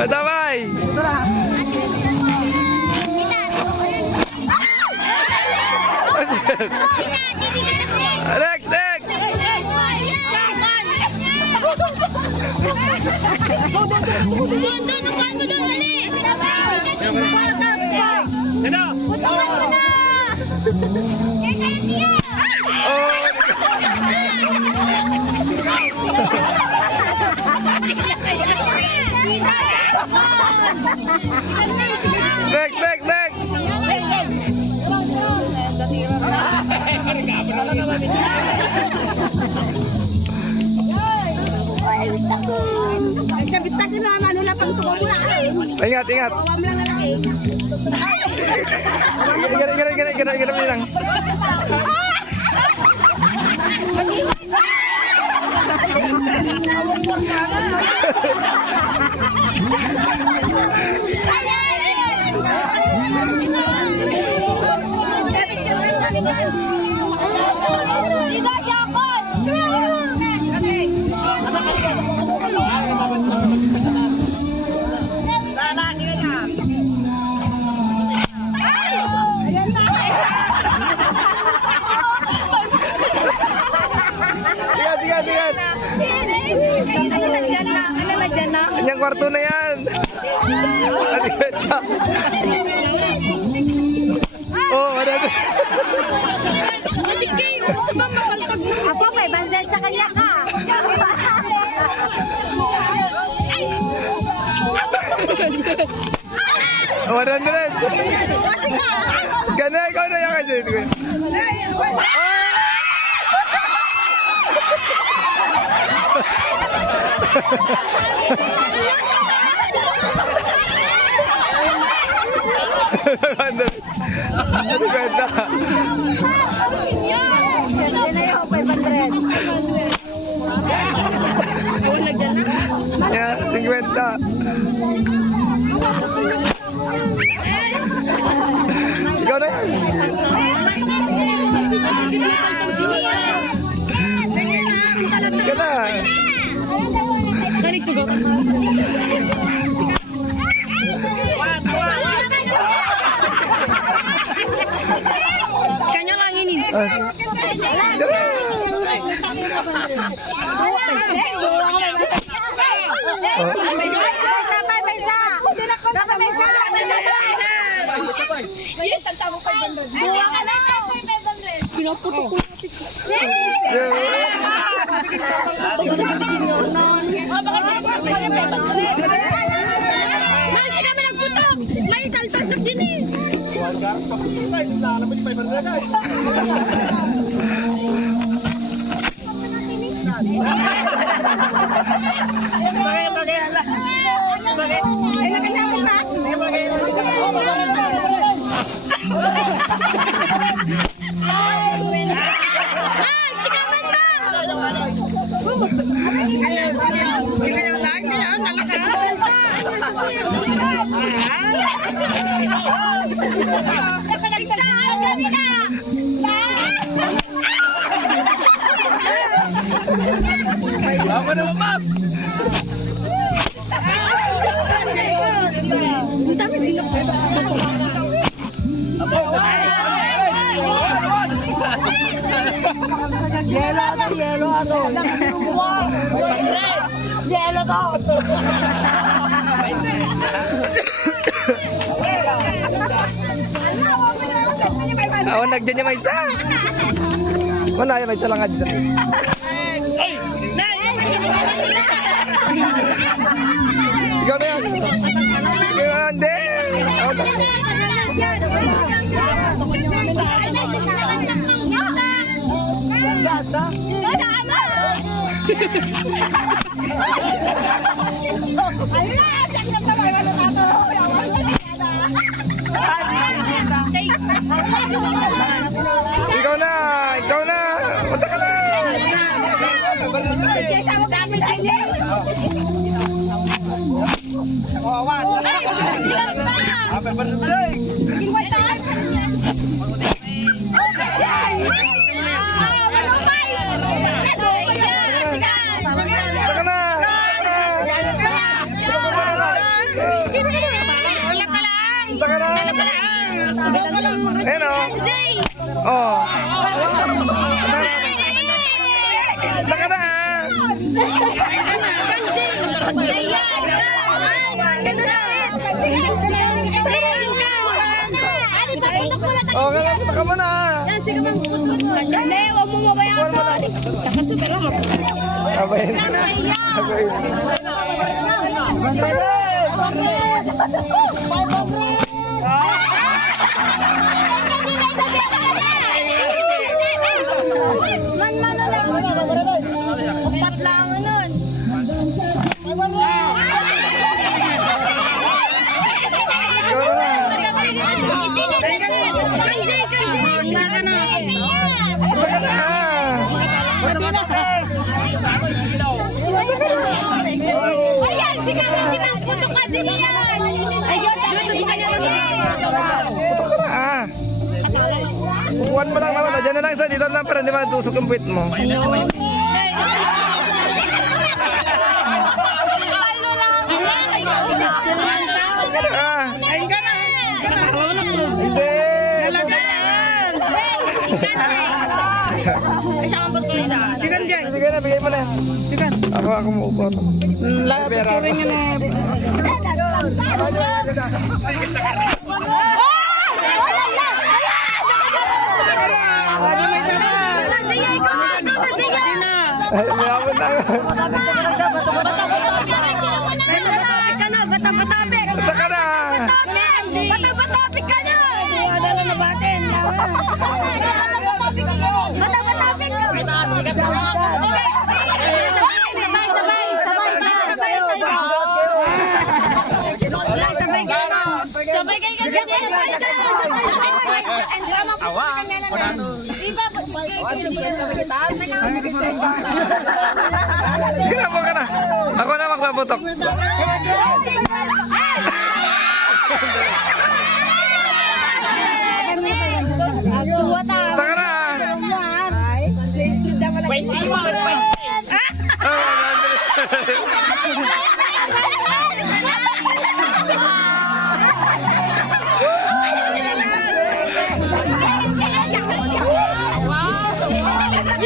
Matabay! Next, next! Next, next, next! Kabit-takin na ano na pang tuwa mo na. Ingat, ingat! Awam lang na lang eh. Ganun lang. Tigat. Kanyang kwarto na yan. Oh, ada. Apa may bandan sa kanya ka? Ada Andres. Gana, ikaw na yan kasi. Ano kwenta? Yeah, 50. Ikaw na yan. Ikaw na. Tarik tuh kayaknya lang ini. Masih kami nagputok. May talpas na din eh. Ako na mamap! Yelo ato. Yelo to. Ako nagdyan niya may isa. Wala yung may isa lang nga dyan. Ikaw na yan. Ikaw hindi. Ikaw na. Ikaw na. Punta ka na. Happy birthday! Saka na! Ayan o. Zay! Oh. Saka na ah. Ayan! Oh, saka mo na. Sige, ma'am. Hindi, huwag mo mabayaan ko. Nakasupera mo. Abayin. Abayin. Man-mano lang. Upat lang nun. Ayan, sige, hindi magputok ka din yan. Ayun, Ito kanya na siya. Putok ka na ah. Bukuan mo lang naman. Diyan na lang sa dito lang pero di ba tusok yung puwit mo. Ah. Hindi. Ay, siya ang pagkulita. Bigay na, bigay mo na. Ako maupo. Lapit ko rin yun eh. Lagi may sama. Ay, mayabot na. Batapik! Basta ka na. Batapik ka na! Dala na batin. Sabay kayo Sige na, po ka na. Ako na magpaputok. Basta ka na. Oh,